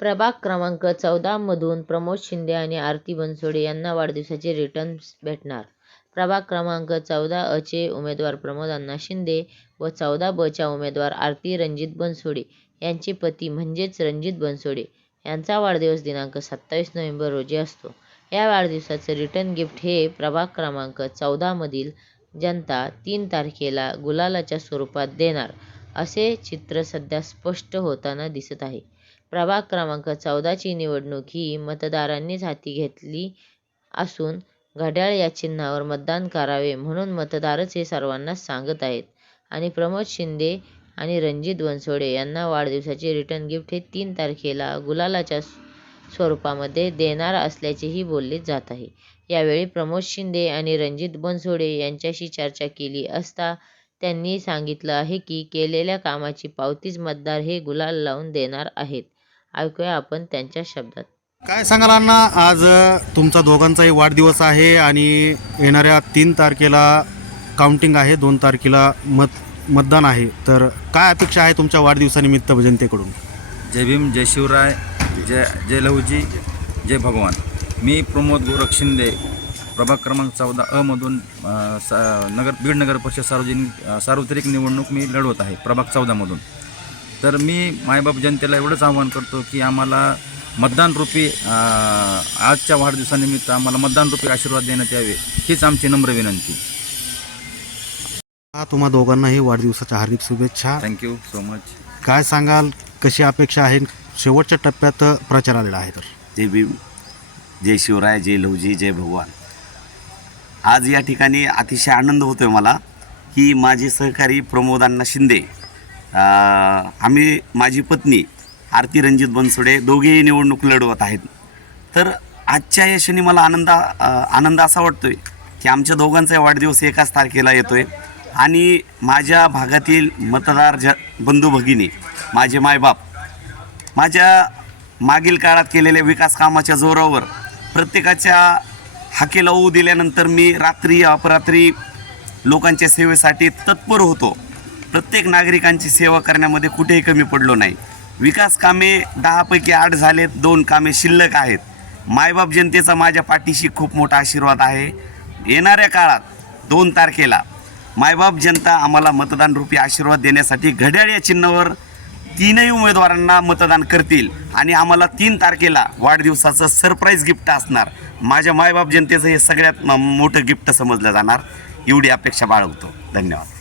प्रभाग क्रमांक चौदामधून प्रमोद शिंदे आणि आरती बनसोडे यांना वाढदिवसाचे रिटर्न्स भेटणार प्रभाग क्रमांक चौदा अचे उमेदवार प्रमोद अण्णा शिंदे व चौदा बच्या उमेदवार आरती रणजित बनसोडे यांचे पती म्हणजेच रणजित बनसोडे यांचा वाढदिवस दिनांक सत्तावीस नोव्हेंबर रोजी असतो. या वाढदिवसाचं रिटर्न गिफ्ट हे प्रभाग क्रमांक चौदामधील जनता तीन तारखेला गुलालाच्या स्वरूपात देणार असे चित्र सध्या स्पष्ट होताना दिसत आहे. प्रभाग क्रमांक चौदाची निवडणूक ही मतदारांनीच हाती घेतली असून घड्याळ या चिन्हावर मतदान करावे म्हणून मतदारच हे सर्वांनाच सांगत आहेत आणि प्रमोद शिंदे आणि रणजित बनसोडे यांना वाढदिवसाचे रिटर्न गिफ्ट हे तीन तारखेला गुलालाच्या स्वरूपामध्ये देणार असल्याचेही बोलले जात आहे. यावेळी प्रमोद शिंदे आणि रणजित बनसोडे यांच्याशी चर्चा केली असता त्यांनी सांगितलं आहे की केलेल्या कामाची पावतीच मतदार हे गुलाल लावून देणार आहेत. ऐकूया आपण त्यांच्या शब्दात. काय सांगाल अण्णा आज तुमचा दोघांचाही वाढदिवस आहे आणि येणाऱ्या तीन तारखेला काउंटिंग आहे दोन तारखेला मत मतदान आहे. तर काय अपेक्षा आहे तुमच्या वाढदिवसानिमित्त जनतेकडून? जय भीम जय शिवराय जय जय लहूजी जय भगवान. मी प्रमोद गोरख शिंदे प्रभाग क्रमांक चौदा अमधून सा नगर बीड नगर परिषद सार्वजनिक सार्वत्रिक निवडणूक मी लढवत आहे प्रभाग चौदामधून तर मी मायबाप जनतेला एवढंच आवाहन करतो की आम्हाला मतदानरूपी अ, आजच्या वाढदिवसानिमित्त आम्हाला मतदानरूपी आशीर्वाद देण्यात यावे हीच आमची नम्र विनंती. हा तुम्हा दोघांनाही वाढदिवसाच्या हार्दिक शुभेच्छा. थँक्यू सो मच काय सांगाल कशी अपेक्षा आहे? शेवटच्या टप्प्यात प्रचार आलेला आहे तर. जय भीम जय शिवराय जय लहुजी जय भगवान. आज या ठिकाणी अतिशय आनंद होतो आहे मला की माझे सहकारी प्रमोद अण्णा शिंदे आम्ही माझी पत्नी आरती रणजित बनसोडे दोघेही निवडणूक लढवत आहेत. तर आजच्या यशाने मला आनंद आनंद असा वाटतो आहे की आमच्या दोघांचा वाढदिवस एकाच तारखेला येतो आहे आणि माझ्या भागातील मतदार ज बंधू भगिनी माझे मायबाप माझ्या मागील काळात केलेल्या विकास कामाच्या जोरावर प्रत्येकाच्या हाकेला होऊ दिल्यानंतर मी रात्री अपरात्री लोकांच्या सेवेसाठी तत्पर होतो. प्रत्येक नागरिकांची सेवा करण्यामध्ये कुठेही कमी पडलो नाही. विकास कामे दहापैकी आठ झालेत दोन कामे शिल्लक आहेत. मायबाप जनतेचा माझ्या पाठीशी खूप मोठा आशीर्वाद आहे. येणाऱ्या काळात दोन तारखेला मायबाप जनता आम्हाला मतदान रूपी आशीर्वाद देण्यासाठी घड्याळ या चिन्हावर तीनही उमेदवारांना मतदान करतील आणि आम्हाला तीन तारखेला वाढदिवसाचं सरप्राईज गिफ्ट असणार. माझ्या मायबाप जनतेचं हे सगळ्यात म- मोठं गिफ्ट समजलं जाणार. एवढी अपेक्षा बाळगतो. धन्यवाद.